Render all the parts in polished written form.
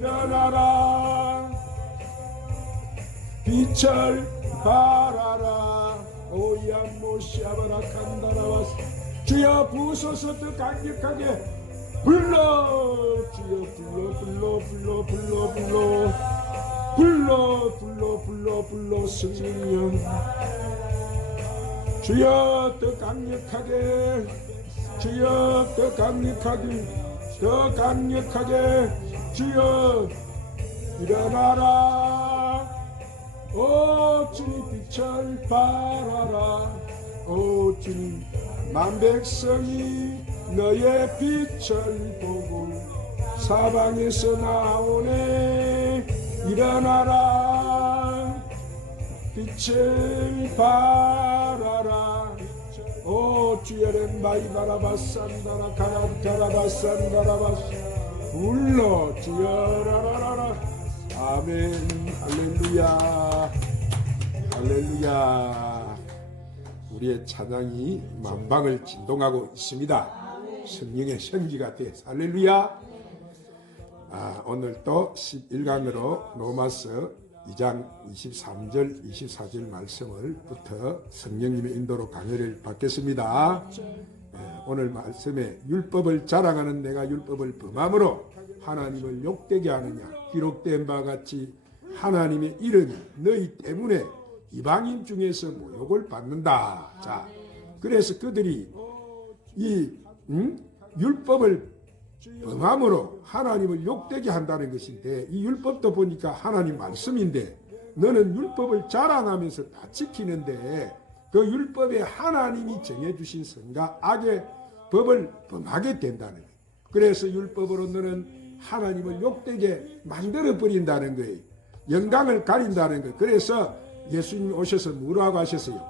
일어나라 빛을 발하라 오야모시아바라 칸다라와스 주여 부소서 더 강력하게 불러 주여 불러 성령 주여 더 강력하게 주여 더 강력하게 주여 일어나라 오 주님 빛을 발하라 오 주님 만백성이 너의 빛을 보고 사방에서 나오네 일어나라 빛을 발하라 오 주여는 마이바라바산다라 가라바산다라바스 불러 주여라라라라 아멘 할렐루야 할렐루야 우리의 찬양이 만방을 진동하고 있습니다. 성령의 생기가 되어서 할렐루야. 오늘 또 11강으로 로마서 2장 23절 24절 말씀을부터 성령님의 인도로 강의를 받겠습니다. 오늘 말씀에 율법을 자랑하는 내가 율법을 범함으로 하나님을 욕되게 하느냐 기록된 바와 같이 하나님의 이름이 너희 때문에 이방인 중에서 모욕을 받는다. 자, 그래서 그들이 이 율법을 범함으로 하나님을 욕되게 한다는 것인데 이 율법도 보니까 하나님 말씀인데 너는 율법을 자랑하면서 다 지키는데 그 율법에 하나님이 정해주신 선과 악의 법을 범하게 된다는 거예요. 그래서 율법으로 너는 하나님을 욕되게 만들어버린다는 거예요. 영광을 가린다는 거예요. 그래서 예수님이 오셔서 뭐라고 하셨어요?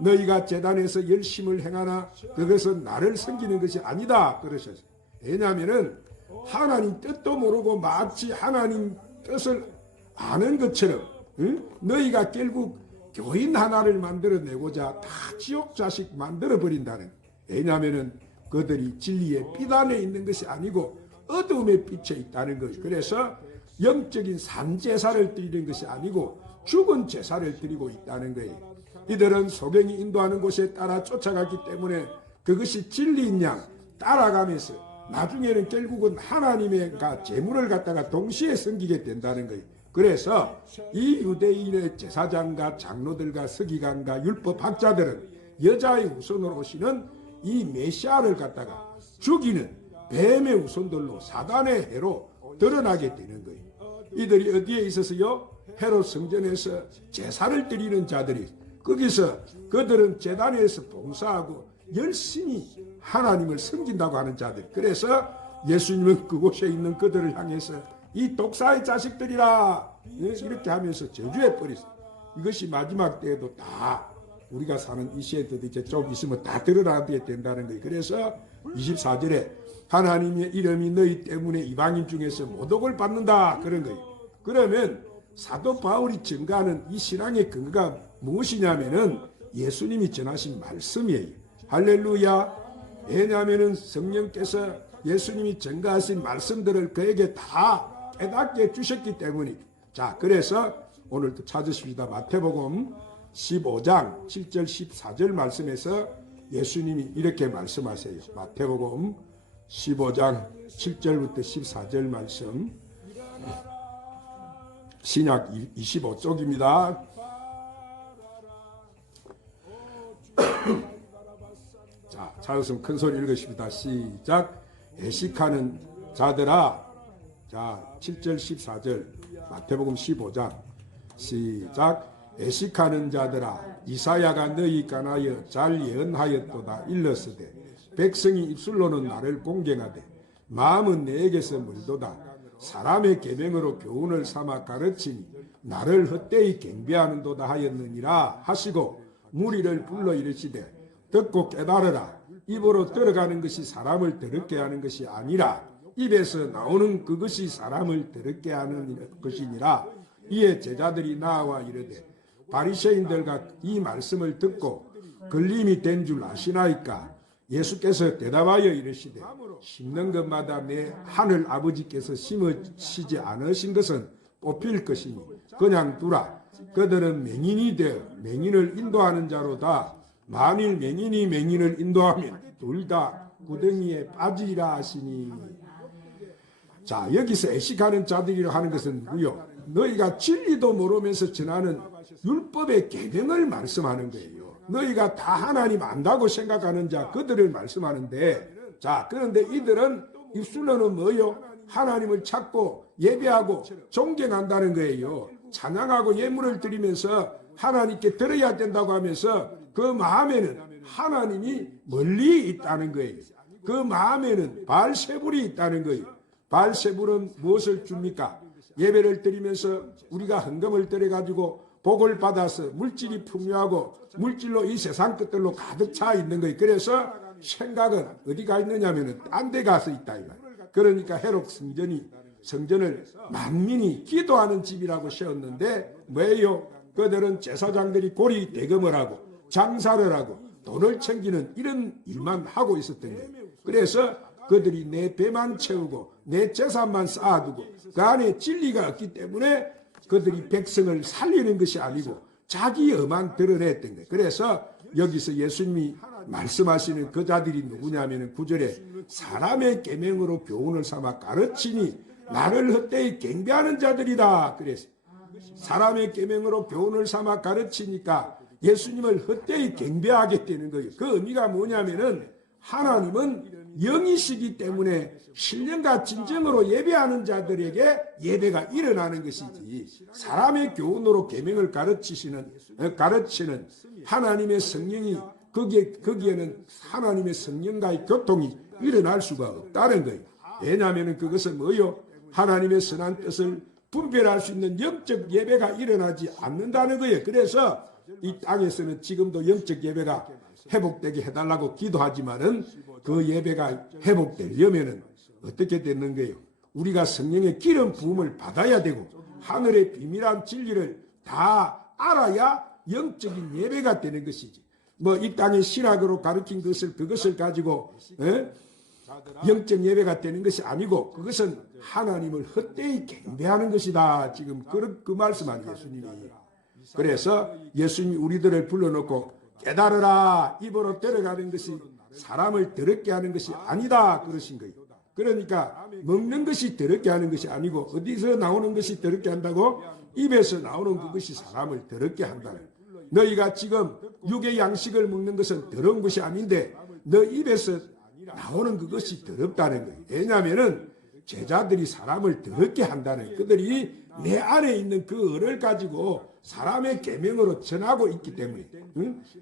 너희가 제단에서 열심을 행하나 그것은 나를 섬기는 것이 아니다 그러셨어요. 왜냐하면 하나님 뜻도 모르고 마치 하나님 뜻을 아는 것처럼 너희가 결국 교인 하나를 만들어내고자 다 지옥 자식 만들어버린다는. 왜냐하면 그들이 진리의 빛 안에 있는 것이 아니고 어둠의 빛에 있다는 거예요. 그래서 영적인 산제사를 드리는 것이 아니고 죽은 제사를 드리고 있다는 거예요. 이들은 소경이 인도하는 곳에 따라 쫓아갔기 때문에 그것이 진리인 양 따라가면서 나중에는 결국은 하나님의 제물을 갖다가 동시에 섬기게 된다는 거예요. 그래서 이 유대인의 제사장과 장로들과 서기관과 율법학자들은 여자의 후손으로 오시는 이 메시아를 갖다가 죽이는 뱀의 후손들로 사단의 해로 드러나게 되는 거예요. 이들이 어디에 있어서요? 헤롯 성전에서 제사를 드리는 자들이 거기서 그들은 제단에서 봉사하고 열심히 하나님을 섬긴다고 하는 자들. 그래서 예수님은 그곳에 있는 그들을 향해서 이 독사의 자식들이라 이렇게 하면서 저주해 버렸어요. 이것이 마지막 때에도 다 우리가 사는 이 시대도 이제 좀 있으면 다 드러나게 된다는 거예요. 그래서 24절에 하나님의 이름이 너희 때문에 이방인 중에서 모독을 받는다 그런 거예요. 그러면 사도 바울이 증가하는 이 신앙의 근거가 무엇이냐면은 예수님이 전하신 말씀이에요. 할렐루야. 왜냐하면은 성령께서 예수님이 증가하신 말씀들을 그에게 다 깨닫게 주셨기 때문에. 자, 그래서 오늘 또 찾으십시다. 마태복음 15장 7절 14절 말씀에서 예수님이 이렇게 말씀하세요. 마태복음 15장 7절부터 14절 말씀. 신약 25쪽입니다. 자, 찾았으면 큰 소리 읽으십니다. 시작. 애식하는 자들아. 자, 7절 14절 마태복음 15장 시작. 애식하는 자들아, 이사야가 너희 관하여 잘 예언하였도다. 일렀으되 백성이 입술로는 나를 공경하되 마음은 내게서 멀도다. 사람의 계명으로 교훈을 삼아 가르치니 나를 헛되이 경배하는도다 하였느니라 하시고 무리를 불러 이르시되 듣고 깨달으라. 입으로 들어가는 것이 사람을 더럽게 하는 것이 아니라 입에서 나오는 그것이 사람을 더럽게 하는 것이니라. 이에 제자들이 나와 이르되 바리새인들과 이 말씀을 듣고 걸림이 된 줄 아시나이까? 예수께서 대답하여 이르시되 심는 것마다 내 하늘 아버지께서 심으시지 않으신 것은 뽑힐 것이니 그냥 두라. 그들은 맹인이 되어 맹인을 인도하는 자로다. 만일 맹인이 맹인을 인도하면 둘 다 구덩이에 빠지리라 하시니. 자, 여기서 애식하는 자들이라 하는 것은 누구요? 너희가 진리도 모르면서 전하는 율법의 계명을 말씀하는 거예요. 너희가 다 하나님 안다고 생각하는 자, 그들을 말씀하는데, 자, 그런데 이들은 입술로는 뭐요? 하나님을 찾고 예배하고 존경한다는 거예요. 찬양하고 예물을 드리면서 하나님께 드려야 된다고 하면서 그 마음에는 하나님이 멀리 있다는 거예요. 그 마음에는 바알세불이 있다는 거예요. 바알세불은 무엇을 줍니까? 예배를 드리면서 우리가 헌금을 드려가지고 복을 받아서 물질이 풍요하고 물질로 이 세상 것들로 가득 차 있는 거예요. 그래서 생각은 어디가 있느냐면 딴 데 가서 있다. 그러니까 헤롯 성전을 만민이 기도하는 집이라고 세웠는데 뭐예요? 그들은 제사장들이 고리 대금을 하고 장사를 하고 돈을 챙기는 이런 일만 하고 있었던 거예요. 그래서 그들이 내 배만 채우고 내 재산만 쌓아두고 그 안에 진리가 없기 때문에 그들이 백성을 살리는 것이 아니고 자기 의만 드러냈던 거예요. 그래서 여기서 예수님이 말씀하시는 그 자들이 누구냐면 9절에 사람의 계명으로 교훈을 삼아 가르치니 나를 헛되이 경배하는 자들이다. 그래서 사람의 계명으로 교훈을 삼아 가르치니까 예수님을 헛되이 경배하게 되는 거예요. 그 의미가 뭐냐면은 하나님은 영이시기 때문에 신령과 진정으로 예배하는 자들에게 예배가 일어나는 것이지 사람의 교훈으로 계명을 가르치는 하나님의 성령이 거기에는 하나님의 성령과의 교통이 일어날 수가 없다는 거예요. 왜냐하면 그것은 뭐요? 하나님의 선한 뜻을 분별할 수 있는 영적 예배가 일어나지 않는다는 거예요. 그래서 이 땅에서는 지금도 영적 예배가 회복되게 해달라고 기도하지만은 그 예배가 회복되려면은 어떻게 되는 거예요? 우리가 성령의 기름 부음을 받아야 되고 하늘의 비밀한 진리를 다 알아야 영적인 예배가 되는 것이지. 뭐 이 땅의 신학으로 가르친 그것을 가지고 영적 예배가 되는 것이 아니고 그것은 하나님을 헛되이 경배하는 것이다. 지금 그 말씀한 예수님이. 그래서 예수님이 우리들을 불러놓고 깨달으라. 입으로 들어가는 것이 사람을 더럽게 하는 것이 아니다. 그러신 거예요. 그러니까 먹는 것이 더럽게 하는 것이 아니고 어디서 나오는 것이 더럽게 한다고? 입에서 나오는 그것이 사람을 더럽게 한다는. 너희가 지금 육의 양식을 먹는 것은 더러운 것이 아닌데 너 입에서 나오는 그것이 더럽다는 거예요. 왜냐하면은 제자들이 사람을 더럽게 한다는 그들이 내 안에 있는 그 을을 가지고 사람의 계명으로 전하고 있기 때문에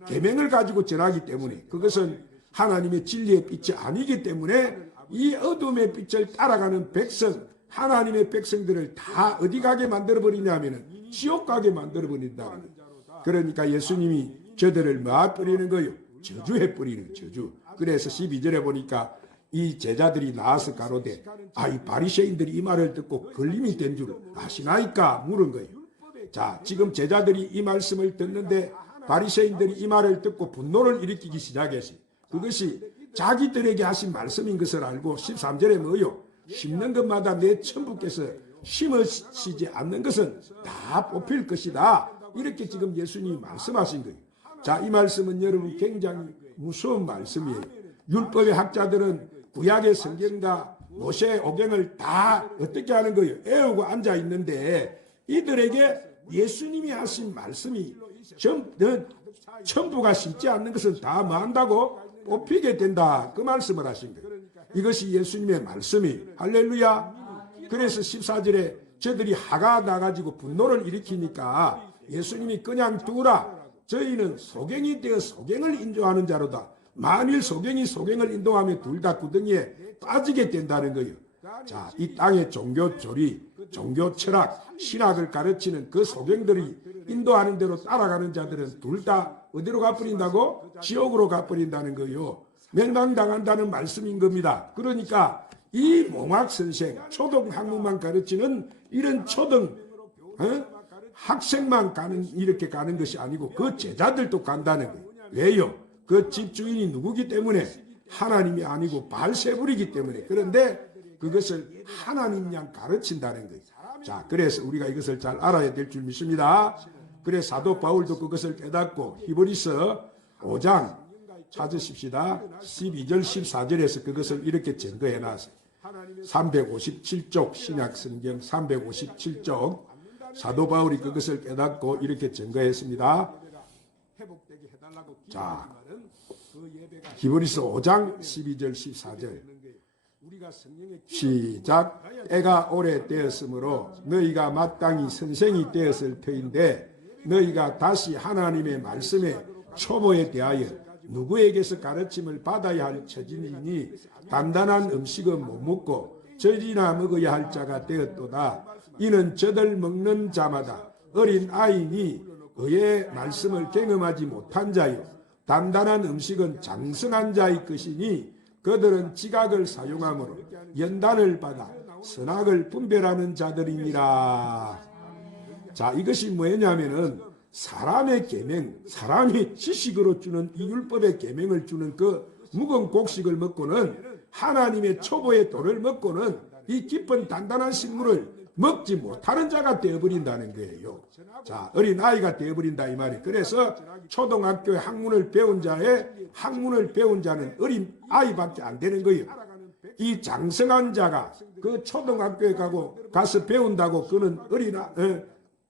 계명을 가지고 전하기 때문에 그것은 하나님의 진리의 빛이 아니기 때문에 이 어둠의 빛을 따라가는 백성 하나님의 백성들을 다 어디 가게 만들어버리냐면 지옥 가게 만들어버린다는 거예요. 그러니까 예수님이 저들을 뿌리는 거예요. 저주해버리는 저주. 그래서 12절에 보니까 이 제자들이 나와서 가로되 이 바리새인들이 이 말을 듣고 걸림이 된 줄 아시나이까 물은 거예요. 자, 지금 제자들이 이 말씀을 듣는데 바리새인들이 이 말을 듣고 분노를 일으키기 시작했어요. 그것이 자기들에게 하신 말씀인 것을 알고 13절에 뭐요? 심는 것마다 내 천부께서 심으시지 않는 것은 다 뽑힐 것이다. 이렇게 지금 예수님이 말씀하신 거예요. 자, 이 말씀은 여러분 굉장히 무서운 말씀이에요. 율법의 학자들은 구약의 성경과 모세의 오경을 다 어떻게 하는 거예요? 애우고 앉아 있는데 이들에게 예수님이 하신 말씀이 천부가 심지 않는 것은 다 뭐한다고? 뽑히게 된다. 그 말씀을 하신 거예요. 이것이 예수님의 말씀이 할렐루야. 그래서 14절에 저들이 화가 나가지고 분노를 일으키니까 예수님이 그냥 두라. 저희는 소경이 되어 소경을 인도하는 자로다. 만일 소경이 소경을 인도하면 둘 다 구덩이에 빠지게 된다는 거예요. 자, 이 땅의 종교 조리, 종교 철학, 신학을 가르치는 그 소경들이 인도하는 대로 따라가는 자들은 둘 다 어디로 가버린다고? 지옥으로 가버린다는 거예요. 멸망당한다는 말씀인 겁니다. 그러니까 이 몽학 선생, 초등 학문만 가르치는 이런 초등 학생만 이렇게 가는 것이 아니고 그 제자들도 간다는 거예요. 왜요? 그 집주인이 누구기 때문에 하나님이 아니고 발세불이기 때문에, 그런데 그것을 하나님 양 가르친다는 거예요. 자, 그래서 우리가 이것을 잘 알아야 될 줄 믿습니다. 그래서 사도 바울도 그것을 깨닫고 히브리서 5장 찾으십시다. 12절 14절에서 그것을 이렇게 증거해 놨어요. 357쪽 신약성경 357쪽 사도 바울이 그것을 깨닫고 이렇게 증거했습니다. 자, 히브리서 5장 12절 14절 시작. 때가 오래되었으므로 너희가 마땅히 선생이 되었을 터인데 너희가 다시 하나님의 말씀의 초보에 대하여 누구에게서 가르침을 받아야 할 처지니 단단한 음식은 못 먹고 젖이나 먹어야 할 자가 되었도다. 이는 젖을 먹는 자마다 어린 아이니 의의 말씀을 경험하지 못한 자요 단단한 음식은 장성한 자의 것이니 그들은 지각을 사용하므로 연단을 받아 선악을 분별하는 자들이니라. 자, 이것이 뭐냐면은 사람의 계명, 사람이 지식으로 주는 이 율법의 계명을 주는 그 묵은 곡식을 먹고는 하나님의 초보의 돌을 먹고는 이 깊은 단단한 식물을 먹지 못하는 자가 되어버린다는 거예요. 자, 어린 아이가 되어버린다 이 말이. 그래서 초등학교에 학문을 배운 자는 어린 아이밖에 안 되는 거예요. 이 장성한 자가 그 초등학교에 가서 배운다고 그는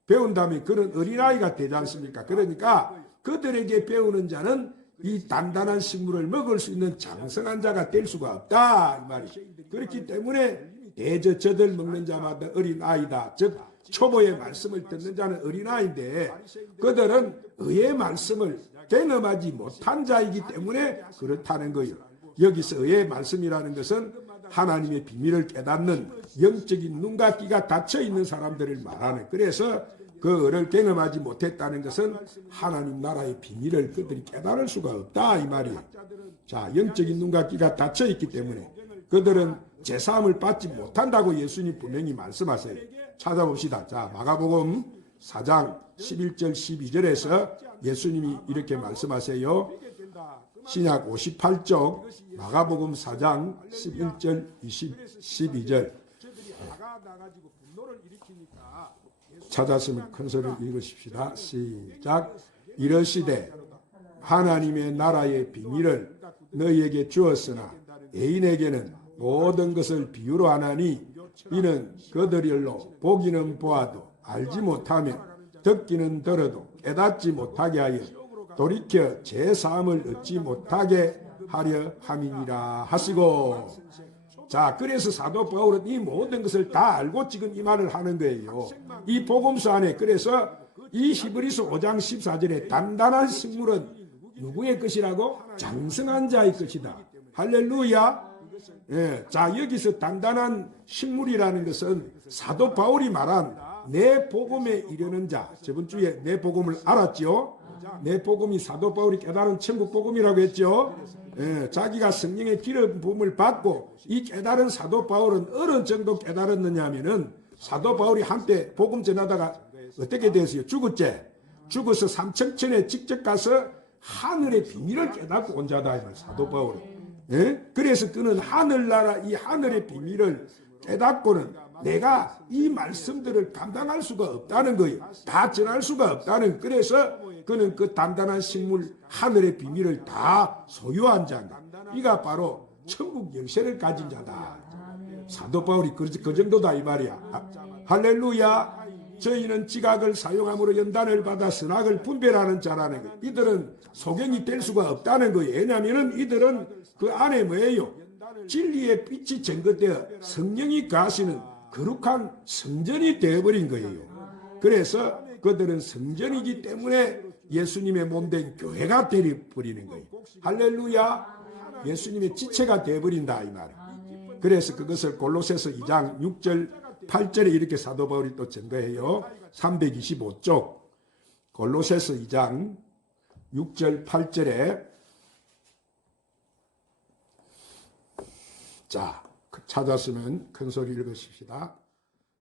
배운다면 그런 어린아이가 되지 않습니까? 그러니까 그들에게 배우는 자는 이 단단한 식물을 먹을 수 있는 장성한 자가 될 수가 없다 이 말이죠. 그렇기 때문에 대저젖을 먹는 자마다 어린아이다. 즉 초보의 말씀을 듣는 자는 어린아이인데 그들은 의의 말씀을 경험하지 못한 자이기 때문에 그렇다는 거예요. 여기서 의의 말씀이라는 것은 하나님의 비밀을 깨닫는 영적인 눈과 귀가 닫혀 있는 사람들을 말하는, 그래서 그를 경험하지 못했다는 것은 하나님 나라의 비밀을 그들이 깨달을 수가 없다 이 말이에요. 자, 영적인 눈과 귀가 닫혀 있기 때문에 그들은 제사함을 받지 못한다고 예수님 분명히 말씀하세요. 찾아봅시다. 자, 마가복음 4장 11절 12절에서 예수님이 이렇게 말씀하세요. 신약 58쪽 마가복음 4장 11절 12절 찾았으면 큰 소리를 읽으십시다. 시작. 이러시되 하나님의 나라의 비밀을 너희에게 주었으나 애인에게는 모든 것을 비유로 하나니 이는 그들일로 보기는 보아도 알지 못하며 듣기는 들어도 깨닫지 못하게 하여 돌이켜 제사함을 얻지 못하게 하려 함이니라 하시고. 자, 그래서 사도 바울은 이 모든 것을 다 알고 지금 이 말을 하는 거예요. 이 복음서 안에. 그래서 이 히브리서 5장 14절에 단단한 식물은 누구의 것이라고? 장성한 자의 것이다. 할렐루야. 예, 자, 여기서 단단한 식물이라는 것은 사도 바울이 말한 내 복음에 이르는 자. 저번 주에 내 복음을 알았죠. 내 복음이 사도 바울이 깨달은 천국 복음이라고 했죠. 예, 자기가 성령의 기름 부음을 받고 이 깨달은 사도 바울은 어느 정도 깨달았느냐 하면은 사도 바울이 한때 복음 전하다가 어떻게 됐어요? 죽어서 삼천천에 직접 가서 하늘의 비밀을 깨닫고 온 자다. 사도 바울은. 예? 그래서 그는 하늘나라 이 하늘의 비밀을 깨닫고는 내가 이 말씀들을 감당할 수가 없다는 거예요. 다 전할 수가 없다는. 그래서 그는 그 단단한 식물 하늘의 비밀을 다 소유한 자다. 이가 바로 천국 열쇠를 가진 자다. 사도 바울이 그 정도다 이 말이야. 할렐루야. 저희는 지각을 사용함으로 연단을 받아 선악을 분별하는 자라는 거예요. 이들은 소경이 될 수가 없다는 거예요. 왜냐하면 이들은 그 안에 뭐예요? 진리의 빛이 전거되어 성령이 가시는 거룩한 성전이 되어버린 거예요. 그래서 그들은 성전이기 때문에 예수님의 몸된 교회가 되어버리는 거예요. 할렐루야. 예수님의 지체가 되어버린다 이 말. 그래서 그것을 골로새서 2장 6절 8절에 이렇게 사도 바울이 또 증거해요. 325쪽 골로새서 2장 6절 8절에 자, 찾았으면 큰 소리 읽으십시다.